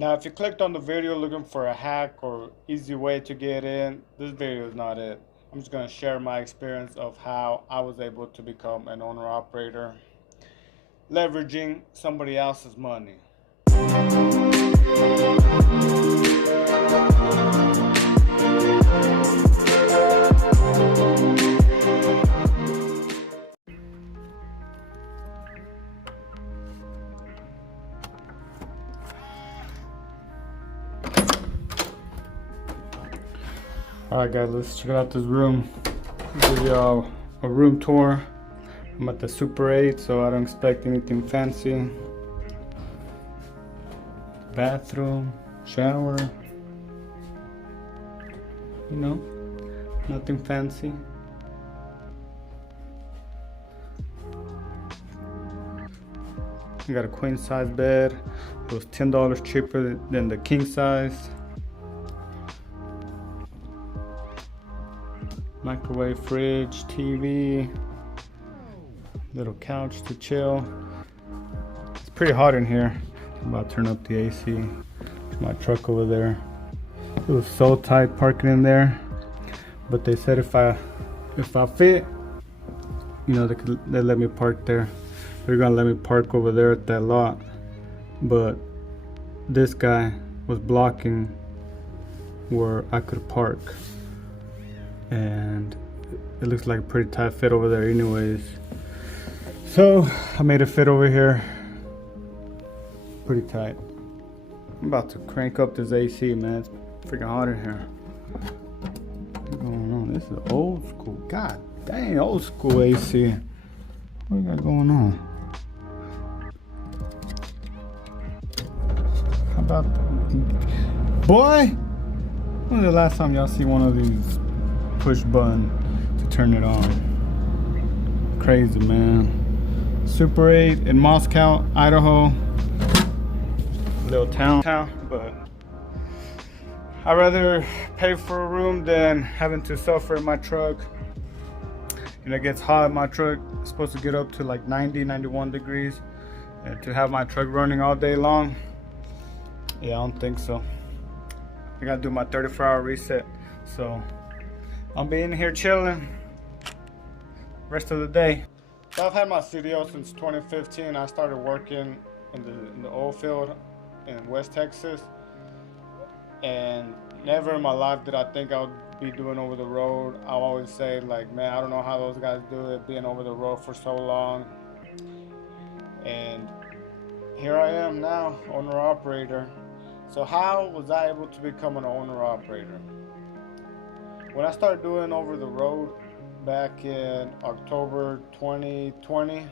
Now, if you clicked on the video looking for a hack or easy way to get in, this video is not it. I'm just going to share my experience of how I was able to become an owner operator, leveraging somebody else's money. Alright guys, let's check out this room. Give y'all a room tour. I'm at the Super 8, so I don't expect anything fancy. Bathroom, shower. You know, nothing fancy. You got a queen size bed. It was $10 cheaper than the king size. Microwave, fridge, TV, little couch to chill. It's pretty hot in here. I'm about to turn up the AC. There's my truck over there. It was so tight parking in there, but they said if I fit, you know, they let me park there. They're gonna let me park over there at that lot, but this guy was blocking where I could park, and it looks like a pretty tight fit over there anyways. So I made it fit over here pretty tight. I'm about to crank up this AC, man. It's freaking hot in here. What's going on? This is old school. God dang, old school AC. What we got going on? How about boy? When was the last time y'all see one of these push button to turn it on? Crazy, man. Super 8 in Moscow, Idaho. Little town, but I'd rather pay for a room than having to suffer in my truck. And it gets hot in my truck. It's supposed to get up to like 90, 91 degrees. And to have my truck running all day long, yeah, I don't think so. I gotta do my 34-hour reset. So I'll be in here chilling rest of the day. So I've had my CDL since 2015. I started working in the oil field in West Texas, and never in my life did I think I would be doing over the road. I always say, like, man, I don't know how those guys do it, being over the road for so long. And here I am now, owner operator. So how was I able to become an owner operator? When I started doing over the road back in October 2020,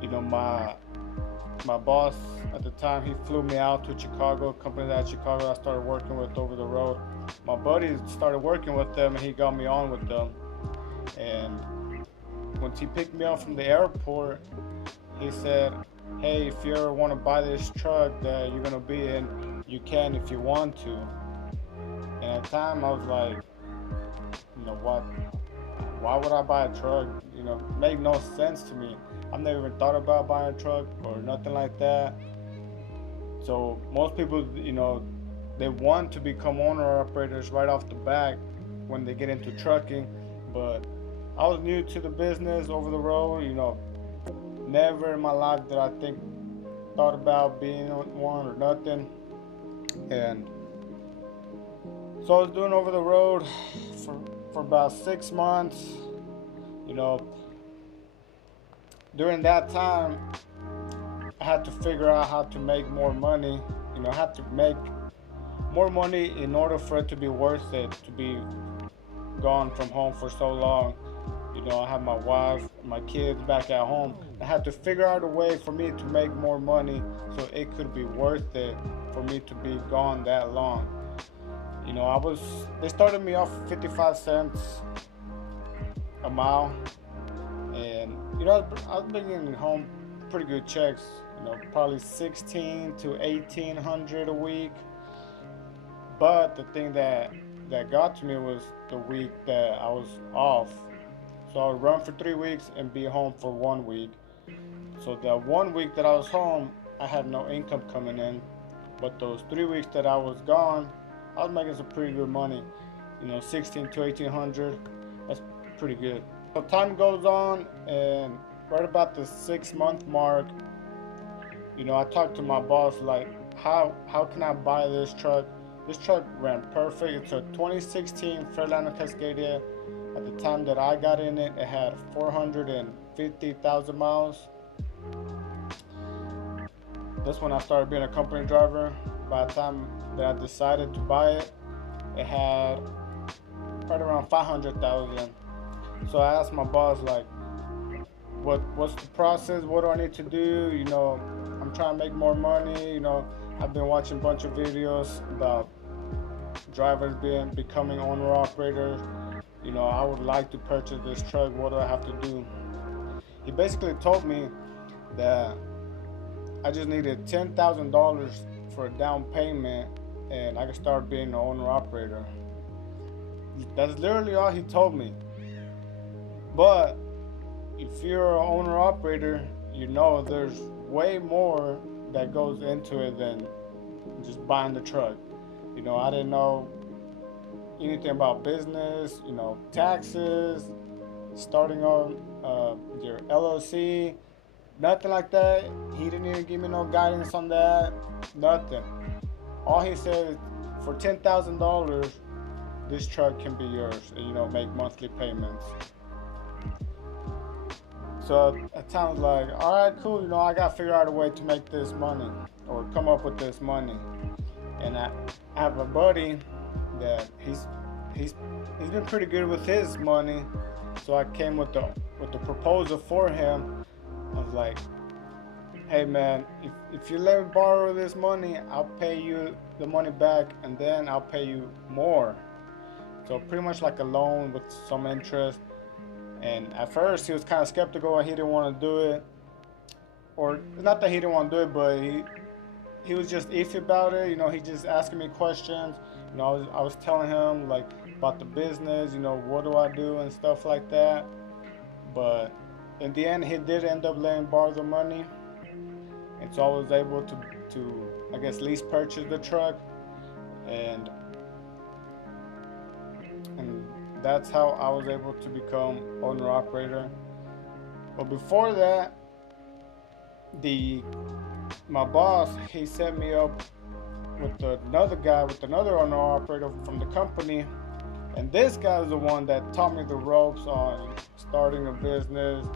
you know, my boss at the time, he flew me out to Chicago, a company out of Chicago I started working with over the road. My buddy started working with them and he got me on with them. And once he picked me up from the airport, he said, hey, if you ever want to buy this truck that you're gonna be in, you can if you want to. And at the time I was like, you know what, why would I buy a truck? You know, it made no sense to me. I've never even thought about buying a truck or nothing like that. So most people, you know, they want to become owner operators right off the bat when they get into trucking. But I was new to the business over the road, you know, never in my life did I thought about being one or nothing. And so I was doing over the road for about 6 months. You know, during that time, I had to figure out how to make more money. You know, I had to make more money in order for it to be worth it, to be gone from home for so long. You know, I have my wife, my kids back at home. I had to figure out a way for me to make more money so it could be worth it for me to be gone that long. You know, they started me off 55 cents a mile. And, you know, I was bringing home pretty good checks, you know, probably 16 to 1800 a week. But the thing that got to me was the week that I was off. So I would run for 3 weeks and be home for 1 week. So that 1 week that I was home, I had no income coming in. But those 3 weeks that I was gone, I was making some pretty good money. 16 to 1800. That's pretty good. So time goes on, and right about the 6 month mark, I talked to my boss like, how can I buy this truck? This truck ran perfect. It's a 2016 Freightliner Cascadia. At the time that I got in it, it had 450,000 miles. That's when I started being a company driver. By the time that I decided to buy it, it had right around 500,000. So I asked my boss like, what's the process? What do I need to do? I'm trying to make more money. I've been watching a bunch of videos about drivers becoming owner operators. I would like to purchase this truck. What do I have to do? He basically told me that I just needed $10,000 for a down payment, and I could start being an owner operator. That's literally all he told me. But if you're an owner operator, there's way more that goes into it than just buying the truck. I didn't know anything about business, taxes, starting on your LLC, nothing like that. He didn't even give me no guidance on that, nothing. All he said is for $10,000, this truck can be yours, and make monthly payments. So at times like, all right, cool, I gotta figure out a way to make this money or come up with this money. And I have a buddy that he's been pretty good with his money. So I came with the proposal for him. I was like, hey man, if you let me borrow this money, I'll pay you the money back, and then I'll pay you more. So pretty much like a loan with some interest. And at first he was kind of skeptical and he didn't want to do it. Or not that he didn't want to do it, but he was just iffy about it. He just asking me questions. I was telling him like about the business, what do I do and stuff like that. But in the end, he did end up letting me borrow the money, and so I was able to I guess lease purchase the truck, and that's how I was able to become owner operator. But before that, my boss, he set me up with another owner operator from the company, and this guy is the one that taught me the ropes on starting a business,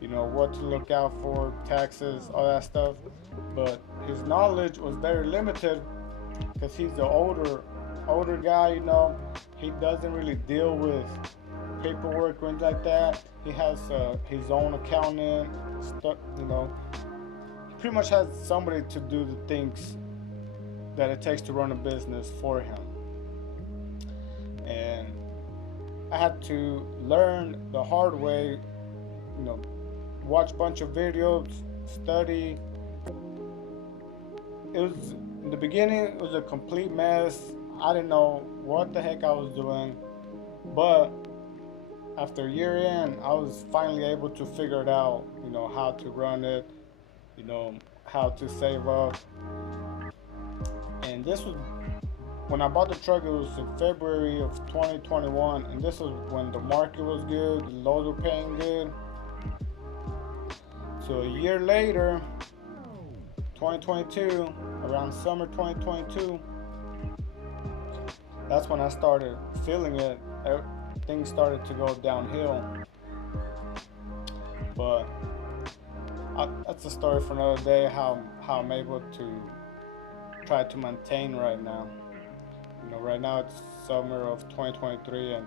what to look out for, taxes, all that stuff. But his knowledge was very limited because he's the older guy. He doesn't really deal with paperwork or anything like that. He has his own accountant, stuff. He pretty much has somebody to do the things that it takes to run a business for him. And I had to learn the hard way, watch a bunch of videos, study. In the beginning, it was a complete mess. I didn't know what the heck I was doing, but after a year in, I was finally able to figure it out, how to run it, how to save up. And this was, when I bought the truck, it was in February of 2021, and this was when the market was good, the loads were paying good. So a year later, 2022, around summer 2022, that's when I started feeling it. Things started to go downhill. But that's a story for another day, how I'm able to try to maintain right now. Right now it's summer of 2023 and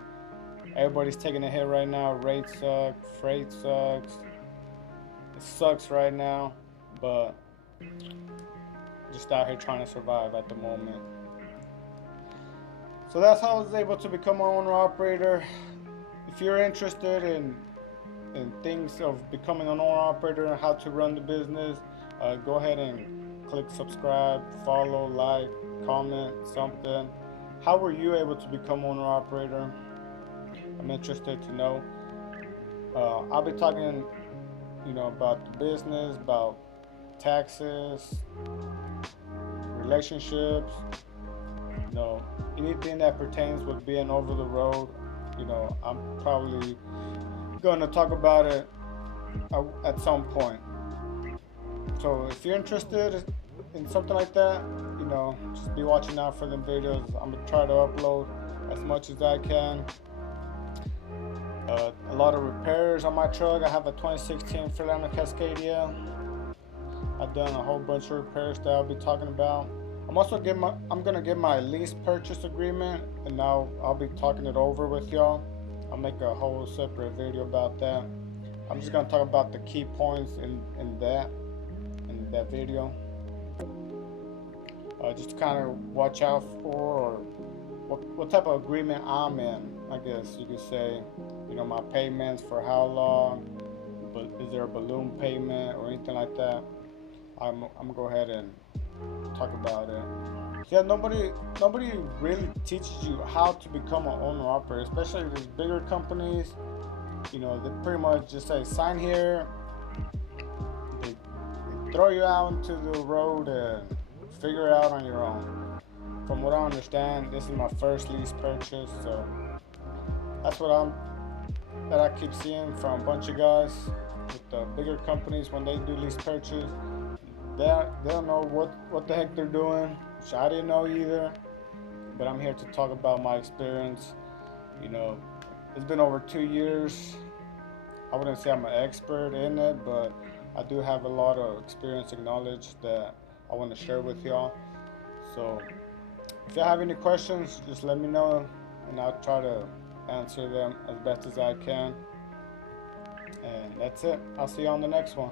everybody's taking a hit right now. Rates suck, freight sucks. It sucks right now, but just out here trying to survive at the moment. So that's how I was able to become an owner operator. If you're interested in things of becoming an owner operator and how to run the business, go ahead and click subscribe, follow, like, comment, something. How were you able to become owner operator? I'm interested to know. I'll be talking, about the business, about taxes, relationships, you know, anything that pertains with being over the road. You know, I'm probably gonna talk about it at some point. So if you're interested in something like that, you know, just be watching out for them videos. I'm gonna try to upload as much as I can. A lot of repairs on my truck. I have a 2016 Freightliner Cascadia. I've done a whole bunch of repairs that I'll be talking about. I'm gonna get my lease purchase agreement, and now I'll be talking it over with y'all. I'll make a whole separate video about that. I'm just gonna talk about the key points in that video. Just kind of watch out for, or what type of agreement I'm in, I guess you could say. You know, my payments for how long, but is there a balloon payment or anything like that? I'm gonna go ahead and talk about it. Yeah, nobody really teaches you how to become an owner operator, especially these bigger companies. You know, they pretty much just say sign here. They throw you out into the road and figure it out on your own. From what I understand, this is my first lease purchase, so that's what I keep seeing from a bunch of guys with the bigger companies when they do lease purchase. They don't know what the heck they're doing, which I didn't know either. But I'm here to talk about my experience. You know, it's been over 2 years. I wouldn't say I'm an expert in it, but I do have a lot of experience and knowledge that I want to share with y'all. So if you have any questions, just let me know, and I'll try to answer them as best as I can. And that's it. I'll see you on the next one.